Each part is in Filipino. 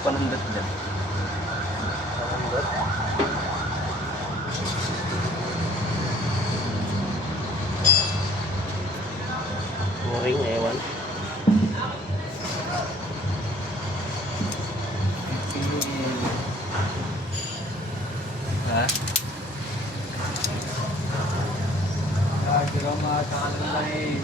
panundot dyan. Panundot. Muring, ewan. Ha? Kira mga kanan lang eh.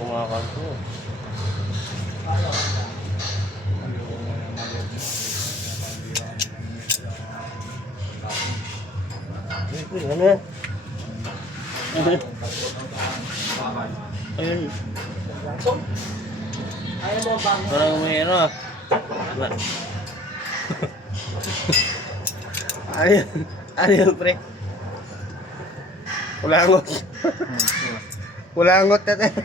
Kumakanto. Ano? Ayun. Parang may ano ah. Ano yun, pre? Ulangot. Ulangot na tayo.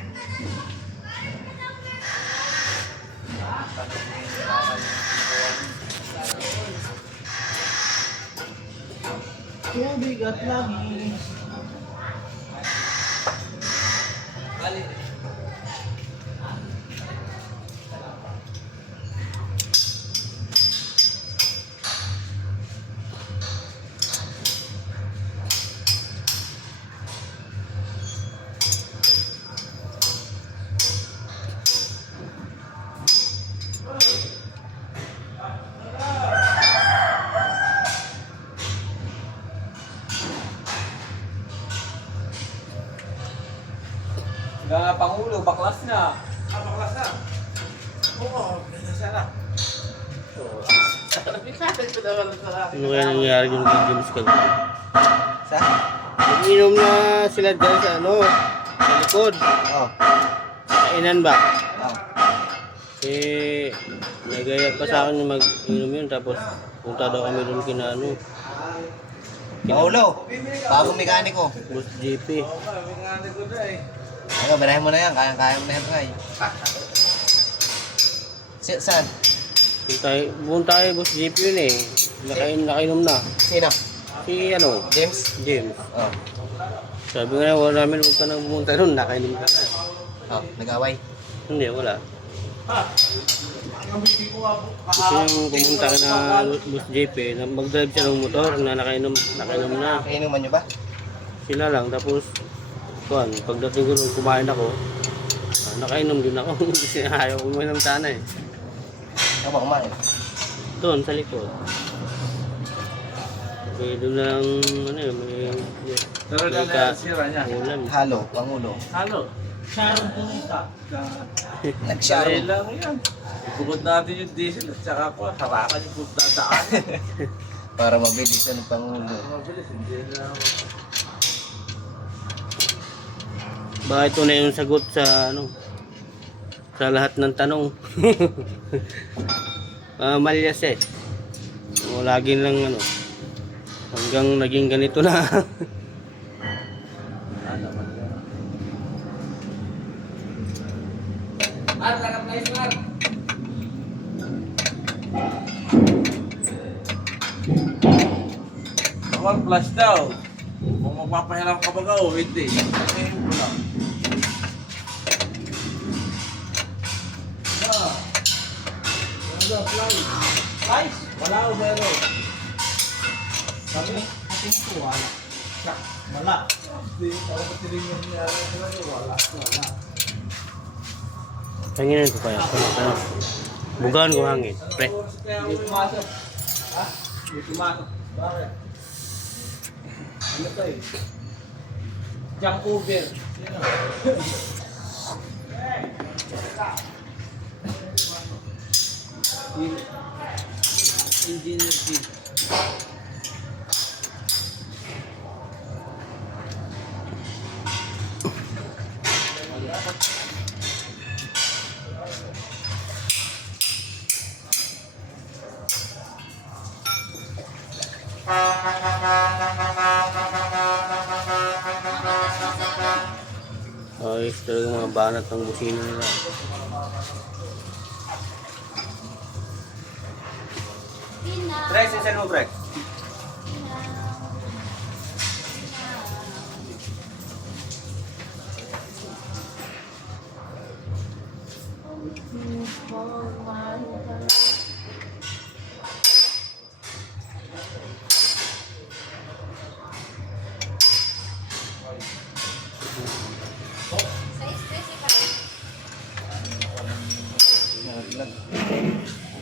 Bigat lagi. Pangulo, baklas na. Baklas na. Oo, sana. Ano kaya nangyari yung kay James kagabi? Sa? Nag-inom na sila dyan sa ano, sa likod. Oh. Kainan ba? Oh. Eh, nagaya pa sa akin yung mag-inom yun. Tapos punta daw kami doon kina ano. Paulo, bagong mekaniko. Boss JP. Ano, birahin mo na yan. Kaya mo na yan, Ray. Saan? Punta tayo, Boss JP yun eh. Nakainom na. Sino? Si ano? James? James. Oh. Sabi nga wala namin, huwag ka nang pumunta doon. Nakainom ka na. Oh, nag-away. Hindi, wala. Gusto niyang pumunta ka na Boss JP. Mag-drive siya ng motor na nakainom na. Kainuman nyo ba? Sila lang, tapos pagdating ko nung kumain ako, nakainom din ako. Kasi ayaw ko uminom sana eh. Ano ba kumain? Doon sa likod. Okay, doon lang ano yun, may Pero na sira niya. ulam. Halo, pangulo. Halo. Sharon pumunta. Nag-sharo. Dahil lang yan. Bukod natin yung diesel at saka ko, harakan yung kung dadaan. Para mabilis ang pangulo. Mabilis, hindi na. Baka ito na yung sagot sa ano, sa lahat ng tanong. Malyas eh. O, lagi lang ano, hanggang naging ganito na. Ano man yan. Naka-place lang. Naman flash daw. Kung magpapahiram ka ba o hindi. Kasi mo lang. Wala, flies. Flies? Wala o meron? Kami? Ating ko, wala. Wala. Hindi, parang patilingin niya. Wala. Hanginan ko kaya. Ano? Bugaan ko hangin. Pre. Hindi pumasok. Ha? Hindi pumasok. Bakit? Ano to eh? Jump over. Sino? Engineer G. Ayos talaga mga banat ng busina nila. Tres, isan mo, Brex?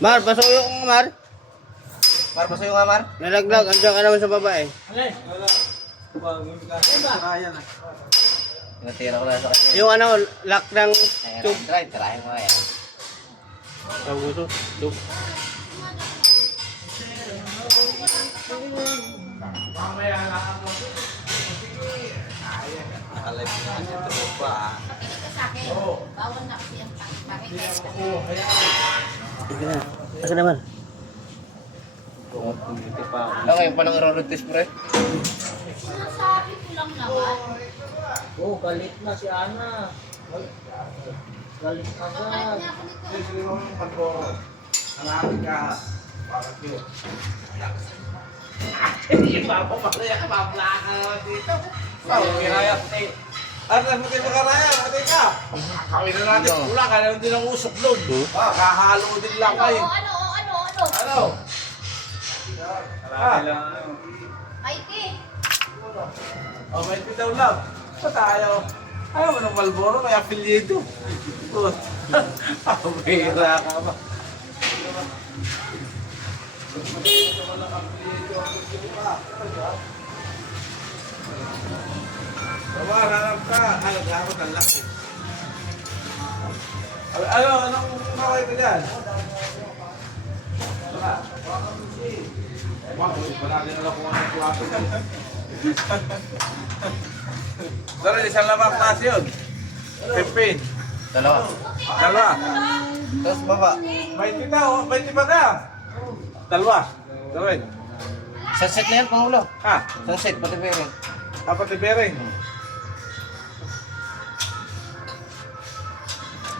Mar, pasuyo ko nga, Mar. Mar, paso yung Mar? Nalaglag, andiyan ka naman sa baba eh. Alay! Wala. Sarayan ah. Tinatira ko lang sa kanya. Yung ano, lock ng tube. Try, tirahin mo yan. Tawag ito, tube. Mamaya na ako. Alay ko na siya ito pa. Sa akin, bawal na kasi ang pakikita. Sige na. Asa naman? Okay, pa nang road test, pre? Sinasabi ko lang naman. Oh, galit na si Ana. Galit na Pagkalit ka. niya ako nito. Hanapin ka. Bakit yun? Papapalaya ka, paplaka naman dito. Kiraya, pati. Ano na pati makaraya? Pati ka. Kami na natin pula, kaya din ang usap doon. Kahalo din lang kayo. Ano? Ano? Mikey! Oh, may daw lang. Sa tayo. Ayaw mo ng Malboro, may apelyido. Pabira ka ba? Bawa, hanap ka. Ano, gamot ang laki. Ano, anong kaway ko dyan? Wah, palagi na lang kung anong klase yun. Dala, isang lamang klase yun. 15. Dalawa. Dalawa. Tapos baba. 20 na, 20 pa na. Dalawa. Gawin. Sunset na yan, Pangulo. Ha? Sunset, pati bearing. Apat ni Bering.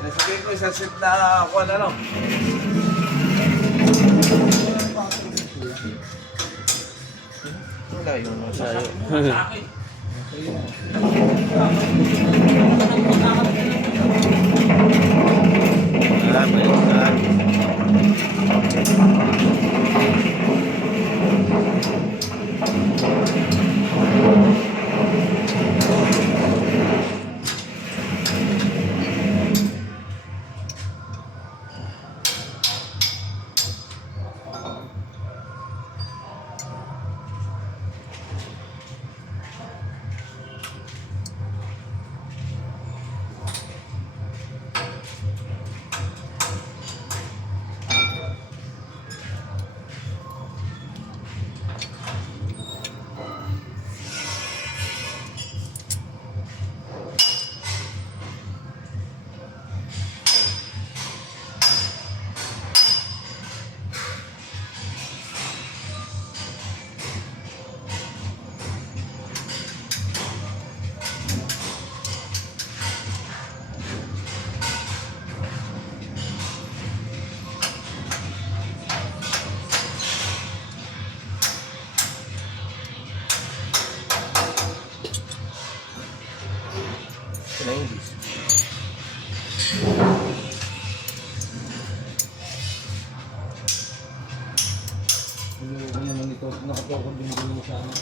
Sabihin ko, isang set na kuwan ano. Wala yun. Layo. Ah, baliktad. Sila English. Ano naman ito, nakatokon din mo sa ano.